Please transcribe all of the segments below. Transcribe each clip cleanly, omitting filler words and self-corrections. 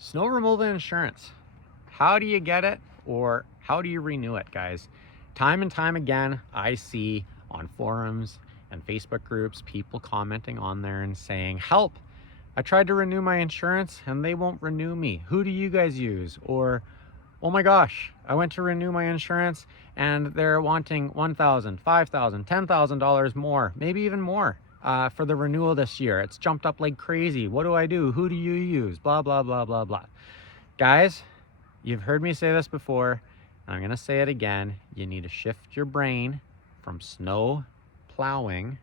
Snow removal insurance. How do you get it, or how do you renew it, guys? Time and time again, I see on forums and Facebook groups people commenting on there and saying, help, I tried to renew my insurance and they won't renew me. Who do you guys use? Or, oh my gosh, I went to renew my insurance and they're wanting $1,000, $5,000, $10,000 more, maybe even more for the renewal this year. It's jumped up like crazy. What do I do? Who do you use? Blah, blah, blah, blah, blah. Guys, you've heard me say this before, and I'm going to say it again. You need to shift your brain from snow plowing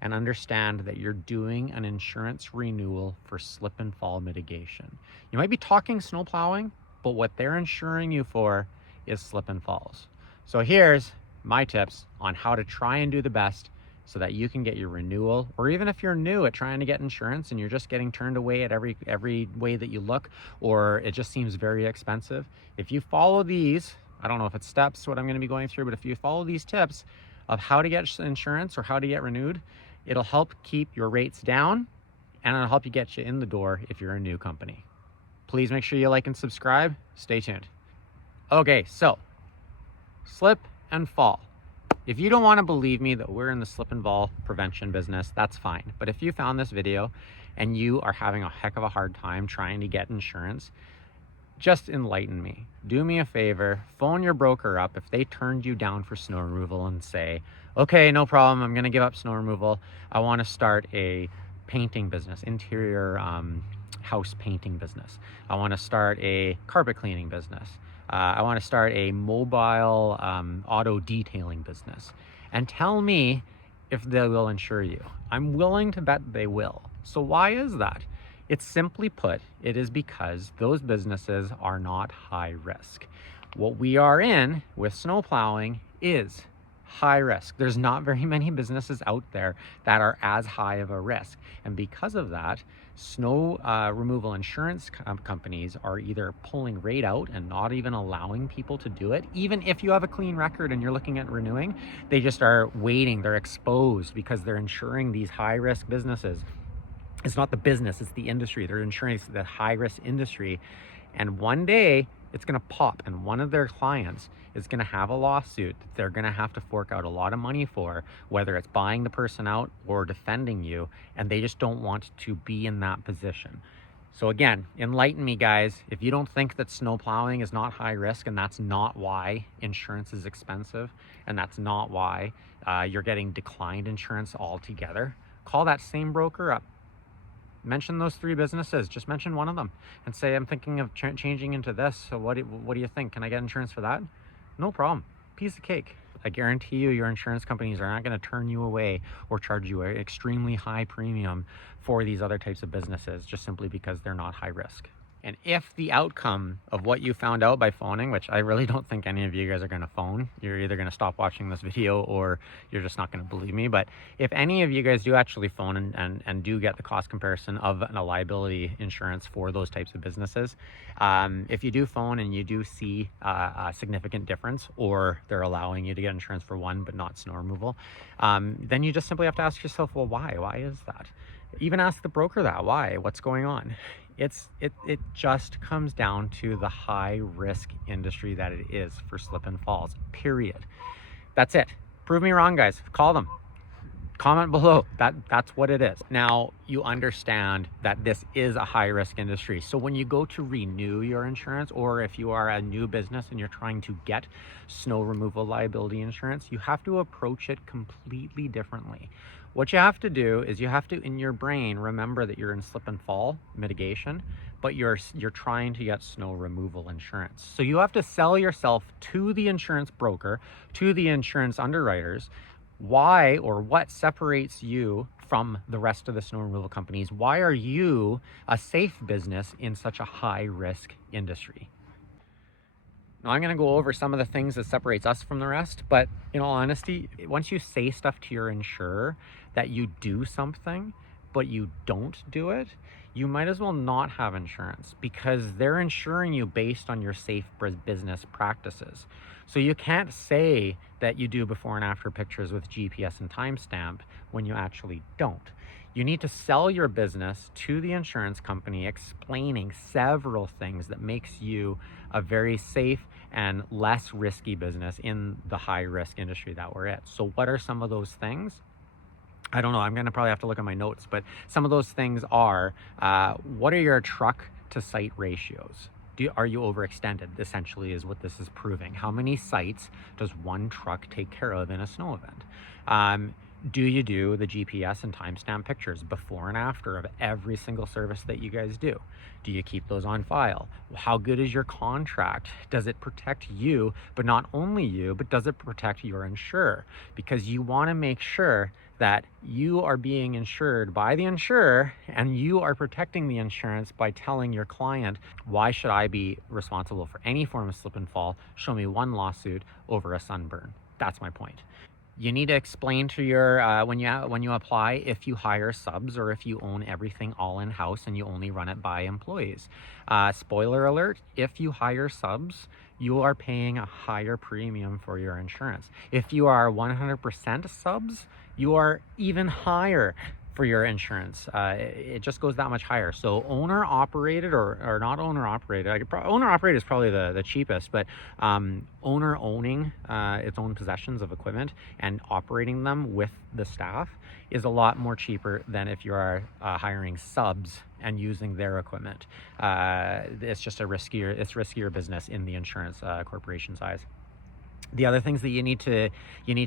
and understand that you're doing an insurance renewal for slip and fall mitigation. You might be talking snow plowing, but what they're insuring you for is slip and falls. So here's my tips on how to try and do the best so that you can get your renewal, or even if you're new at trying to get insurance and you're just getting turned away at every way that you look, or it just seems very expensive. If you follow these, I don't know if it's steps, what I'm going to be going through, but if you follow these tips of how to get insurance or how to get renewed, it'll help keep your rates down and it'll help you get you in the door if you're a new company. Please make sure you like and subscribe. Stay tuned. Okay, so slip and fall. If you don't want to believe me that we're in the slip and fall prevention business, that's fine. But if you found this video and you are having a heck of a hard time trying to get insurance, just enlighten me. Do me a favor, phone your broker up if they turned you down for snow removal and say, okay, no problem, I'm going to give up snow removal. I want to start a painting business, interior house painting business. I want to start a carpet cleaning business. I want to start a mobile auto detailing business, and tell me if they will insure you. I'm willing to bet they will. So why is that? It's simply put, it is because those businesses are not high risk. What we are in with snow plowing is high risk. There's not very many businesses out there that are as high of a risk. And because of that, snow removal insurance companies are either pulling rate out and not even allowing people to do it. Even if you have a clean record and you're looking at renewing, they just are waiting. They're exposed because they're insuring these high risk businesses. It's not the business, it's the industry. They're insuring the high risk industry. And one day it's going to pop, and one of their clients is going to have a lawsuit that they're going to have to fork out a lot of money for, whether it's buying the person out or defending you, and they just don't want to be in that position. So again, enlighten me, guys. If you don't think that snow plowing is not high risk, and that's not why insurance is expensive, and that's not why you're getting declined insurance altogether, call that same broker up. Mention those three businesses. Just mention one of them and say, I'm thinking of changing into this. So what do you think? Can I get insurance for that? No problem. Piece of cake. I guarantee you your insurance companies are not going to turn you away or charge you an extremely high premium for these other types of businesses just simply because they're not high risk. And if the outcome of what you found out by phoning, which I really don't think any of you guys are going to phone, you're either going to stop watching this video or you're just not going to believe me. But if any of you guys do actually phone and do get the cost comparison of a liability insurance for those types of businesses, if you do phone and you do see a significant difference, or they're allowing you to get insurance for one but not snow removal, then you just simply have to ask yourself, well, why? Why is that? Even ask the broker that. Why? What's going on? It just comes down to the high risk industry that it is for slip and falls, period. That's it. Prove me wrong, guys. Call them. Comment below. That's what it is. Now, you understand that this is a high risk industry. So when you go to renew your insurance, or if you are a new business and you're trying to get snow removal liability insurance, you have to approach it completely differently. What you have to do is you have to, in your brain, remember that you're in slip and fall mitigation, but you're trying to get snow removal insurance. So you have to sell yourself to the insurance broker, to the insurance underwriters, why or what separates you from the rest of the snow removal companies. Why are you a safe business in such a high risk industry? Now, I'm going to go over some of the things that separates us from the rest, but in all honesty, once you say stuff to your insurer that you do something, but you don't do it, you might as well not have insurance, because they're insuring you based on your safe business practices. So you can't say that you do before and after pictures with GPS and timestamp when you actually don't. You need to sell your business to the insurance company, explaining several things that makes you a very safe and less risky business in the high risk industry that we're in. So what are some of those things? I don't know, I'm gonna probably have to look at my notes, but some of those things are, what are your truck to site ratios? Are you overextended? Essentially is what this is proving. How many sites does one truck take care of in a snow event? Do you do the GPS and timestamp pictures before and after of every single service that you guys do? Do you keep those on file? How good is your contract? Does it protect you, but not only you, but does it protect your insurer? Because you want to make sure that you are being insured by the insurer and you are protecting the insurance by telling your client, why should I be responsible for any form of slip and fall? Show me one lawsuit over a sunburn. That's my point. You need to explain to your, when you apply, if you hire subs or if you own everything all in-house and you only run it by employees. Spoiler alert, if you hire subs, you are paying a higher premium for your insurance. If you are 100% subs, you are even higher for your insurance. It just goes that much higher. So owner operated or not owner operated, owner operated is probably the cheapest, but owner owning its own possessions of equipment and operating them with the staff is a lot more cheaper than if you are hiring subs and using their equipment. It's just riskier business in the insurance corporation size. The other things that you need to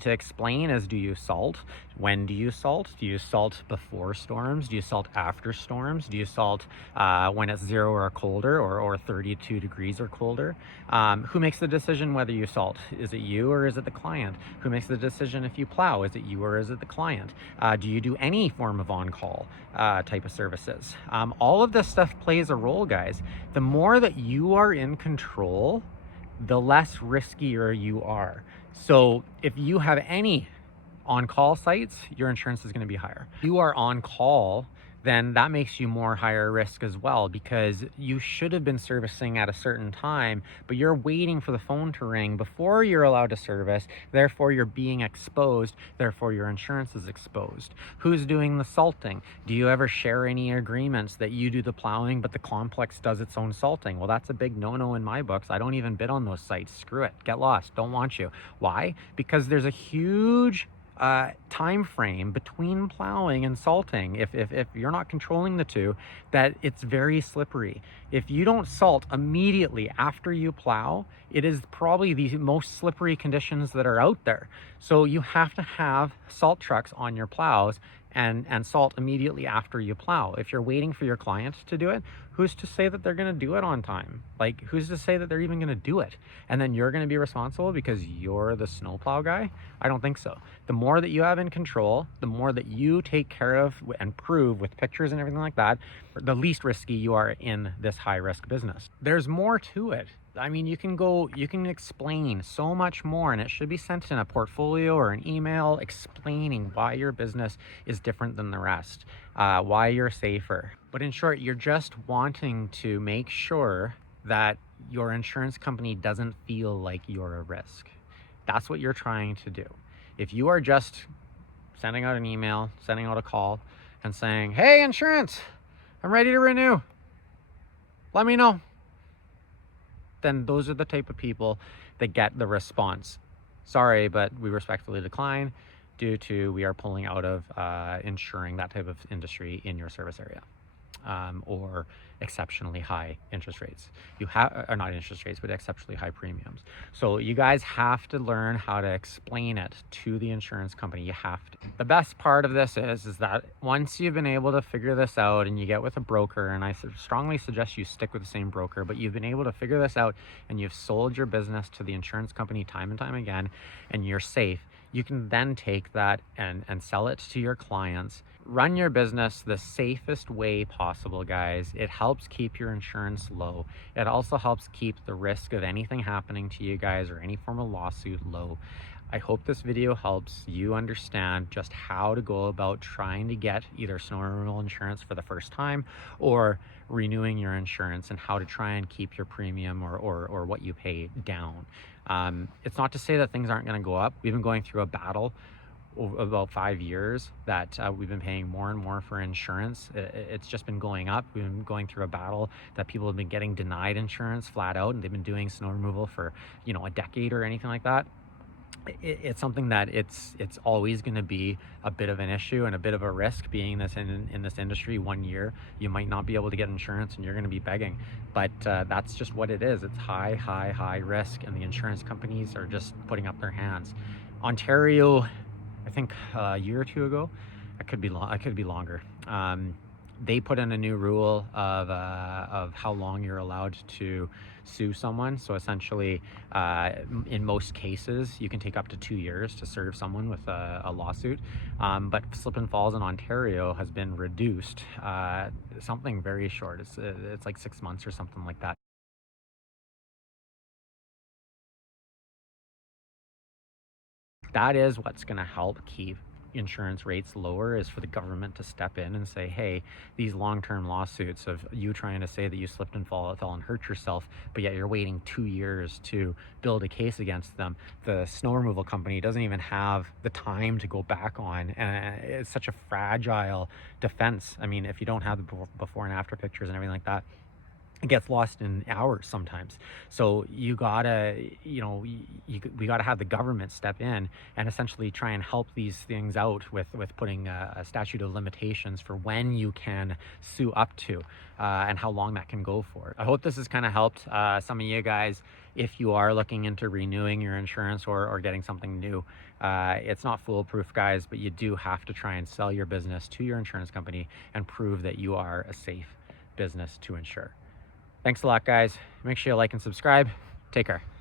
explain is, do you salt? When do you salt? Do you salt before storms? Do you salt after storms? Do you salt when it's 0 or colder or 32 degrees or colder? Who makes the decision whether you salt? Is it you or is it the client? Who makes the decision if you plow? Is it you or is it the client? Do you do any form of on-call type of services? All of this stuff plays a role, guys. The more that you are in control, the less riskier you are. So if you have any on-call sites, your insurance is going to be higher. If you are on call, then that makes you more higher risk as well, because you should have been servicing at a certain time, but you're waiting for the phone to ring before you're allowed to service. Therefore, you're being exposed. Therefore, your insurance is exposed. Who's doing the salting? Do you ever share any agreements that you do the plowing, but the complex does its own salting? Well, that's a big no-no in my books. I don't even bid on those sites. Screw it. Get lost. Don't want you. Why? Because there's a huge time frame between plowing and salting. If you're not controlling the two, that it's very slippery. If you don't salt immediately after you plow, it is probably the most slippery conditions that are out there. So you have to have salt trucks on your plows and salt immediately after you plow. If you're waiting for your client to do it, who's to say that they're going to do it on time? Like, who's to say that they're even going to do it? And then you're going to be responsible because you're the snowplow guy? I don't think so. The more that you have in control, the more that you take care of and prove with pictures and everything like that, the least risky you are in this high risk business. There's more to it. I mean, you can explain so much more, and it should be sent in a portfolio or an email explaining why your business is different than the rest, why you're safer. But in short, you're just wanting to make sure that your insurance company doesn't feel like you're a risk. That's what you're trying to do. If you are just sending out an email, sending out a call, and saying, "Hey, insurance, I'm ready to renew. Let me know," then those are the type of people that get the response. "Sorry, but we respectfully decline due to we are pulling out of insuring that type of industry in your service area," or exceptionally high interest rates. You have, or not interest rates, but exceptionally high premiums. So you guys have to learn how to explain it to the insurance company. You have to. The best part of this is that once you've been able to figure this out and you get with a broker, and I strongly suggest you stick with the same broker, but you've been able to figure this out and you've sold your business to the insurance company time and time again, and you're safe, you can then take that and sell it to your clients. Run your business the safest way possible, guys. It helps keep your insurance low. It also helps keep the risk of anything happening to you guys or any form of lawsuit low. I hope this video helps you understand just how to go about trying to get either snow removal insurance for the first time or renewing your insurance, and how to try and keep your premium or what you pay down. It's not to say that things aren't going to go up. We've been going through a battle about 5 years that we've been paying more and more for insurance. It's just been going up. We've been going through a battle that people have been getting denied insurance flat out, and they've been doing snow removal for, a decade or anything like that. It's something that it's always going to be a bit of an issue and a bit of a risk being this in this industry. 1 year you might not be able to get insurance and you're going to be begging, but that's just what it is. It's high risk, and the insurance companies are just putting up their hands. Ontario, I think a year or two ago, it could be longer, they put in a new rule of how long you're allowed to sue someone. So essentially, in most cases, you can take up to 2 years to serve someone with a lawsuit. But slip and falls in Ontario has been reduced, something very short. It's like 6 months or something like that. That is what's going to help keep insurance rates lower, is for the government to step in and say, hey, these long-term lawsuits of you trying to say that you slipped and fell and hurt yourself, but yet you're waiting 2 years to build a case against them. The snow removal company doesn't even have the time to go back on, and it's such a fragile defense. I mean, if you don't have the before and after pictures and everything like that, it gets lost in hours sometimes. So you gotta, we gotta have the government step in and essentially try and help these things out with putting a statute of limitations for when you can sue up to, and how long that can go for. I hope this has kind of helped some of you guys if you are looking into renewing your insurance or getting something new. It's not foolproof, guys, but you do have to try and sell your business to your insurance company and prove that you are a safe business to insure. Thanks a lot, guys. Make sure you like and subscribe. Take care.